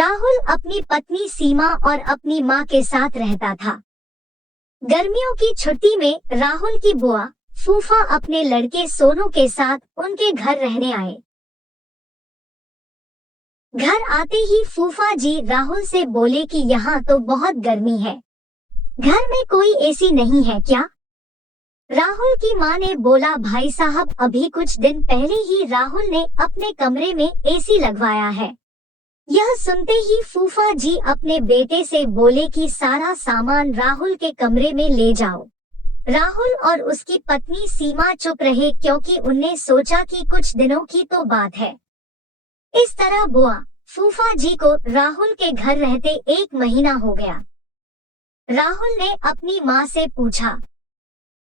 राहुल अपनी पत्नी सीमा और अपनी माँ के साथ रहता था। गर्मियों की छुट्टी में राहुल की बुआ फूफा अपने लड़के सोनू के साथ उनके घर रहने आए। घर आते ही फूफा जी राहुल से बोले कि यहाँ तो बहुत गर्मी है, घर में कोई एसी नहीं है क्या? राहुल की माँ ने बोला, भाई साहब अभी कुछ दिन पहले ही राहुल ने अपने कमरे में एसी लगवाया है। यह सुनते ही फूफा जी अपने बेटे से बोले कि सारा सामान राहुल के कमरे में ले जाओ। राहुल और उसकी पत्नी सीमा चुप रहे क्योंकि उनने सोचा कि कुछ दिनों की तो बात है। इस तरह बुआ फूफा जी को राहुल के घर रहते 1 महीना हो गया। राहुल ने अपनी माँ से पूछा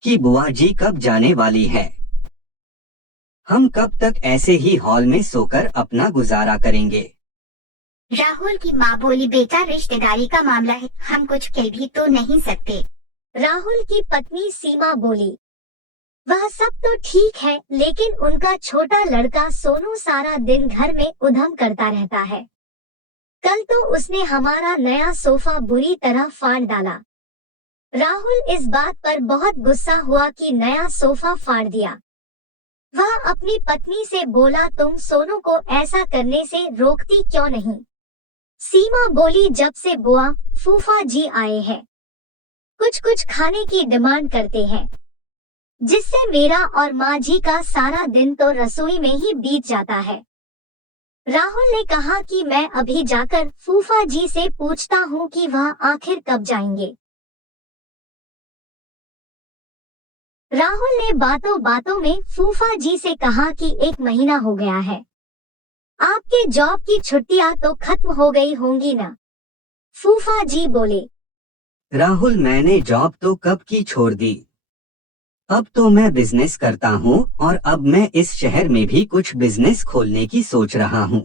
कि बुआ जी कब जाने वाली है? हम कब तक ऐसे ही हॉल में सोकर अपना गुजारा करेंगे? राहुल की माँ बोली, बेटा रिश्तेदारी का मामला है, हम कुछ कह भी तो नहीं सकते। राहुल की पत्नी सीमा बोली, वह सब तो ठीक है, लेकिन उनका छोटा लड़का सोनू सारा दिन घर में उधम करता रहता है। कल तो उसने हमारा नया सोफा बुरी तरह फाड़ डाला। राहुल इस बात पर बहुत गुस्सा हुआ कि नया सोफा फाड़ दिया। वह अपनी पत्नी से बोला, तुम सोनू को ऐसा करने से रोकती क्यों नहीं? सीमा बोली, जब से बुआ फूफा जी आए हैं कुछ कुछ खाने की डिमांड करते हैं, जिससे मेरा और माँ जी का सारा दिन तो रसोई में ही बीत जाता है। राहुल ने कहा कि मैं अभी जाकर फूफा जी से पूछता हूँ कि वह आखिर कब जाएंगे। राहुल ने बातों बातों में फूफा जी से कहा कि 1 महीना हो गया है, आपके जॉब की छुट्टियां तो खत्म हो गई होंगी ना? फूफा जी बोले, राहुल मैंने जॉब तो कब की छोड़ दी। अब तो मैं बिजनेस करता हूँ और अब मैं इस शहर में भी कुछ बिजनेस खोलने की सोच रहा हूँ।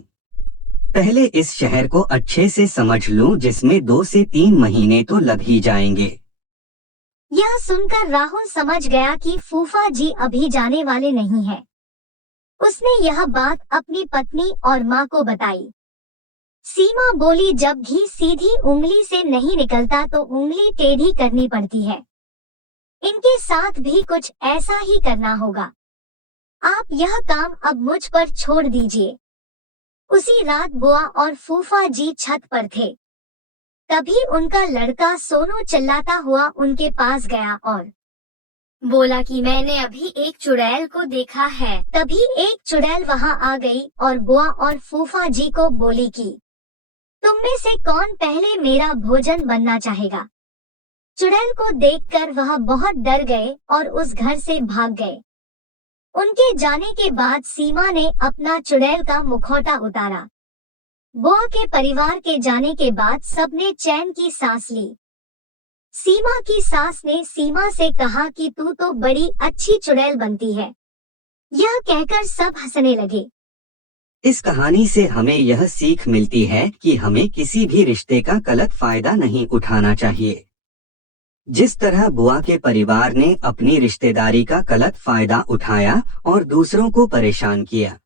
पहले इस शहर को अच्छे से समझ लूँ, जिसमें 2 से 3 महीने तो लग ही जाएंगे। यह सुनकर राहुल समझ गया कि फूफा जी अभी जाने वाले नहीं हैं। उसने यह बात अपनी पत्नी और माँ को बताई। सीमा बोली, जब घी सीधी उंगली से नहीं निकलता तो उंगली टेढ़ी करनी पड़ती है। इनके साथ भी कुछ ऐसा ही करना होगा। आप यह काम अब मुझ पर छोड़ दीजिए। उसी रात बुआ और फूफा जी छत पर थे। तभी उनका लड़का सोनू चिल्लाता हुआ उनके पास गया और बोला कि मैंने अभी एक चुड़ैल को देखा है। तभी एक चुड़ैल वहां आ गई और बुआ और फूफा जी को बोली कि तुम में से कौन पहले मेरा भोजन बनना चाहेगा? चुड़ैल को देखकर वह बहुत डर गए और उस घर से भाग गए। उनके जाने के बाद सीमा ने अपना चुड़ैल का मुखौटा उतारा। बुआ के परिवार के जाने के बाद सबने चैन की सांस ली। सीमा की सास ने सीमा से कहा कि तू तो बड़ी अच्छी चुड़ैल बनती है। यह कहकर सब हंसने लगे। इस कहानी से हमें यह सीख मिलती है कि हमें किसी भी रिश्ते का गलत फायदा नहीं उठाना चाहिए। जिस तरह बुआ के परिवार ने अपनी रिश्तेदारी का गलत फायदा उठाया और दूसरों को परेशान किया।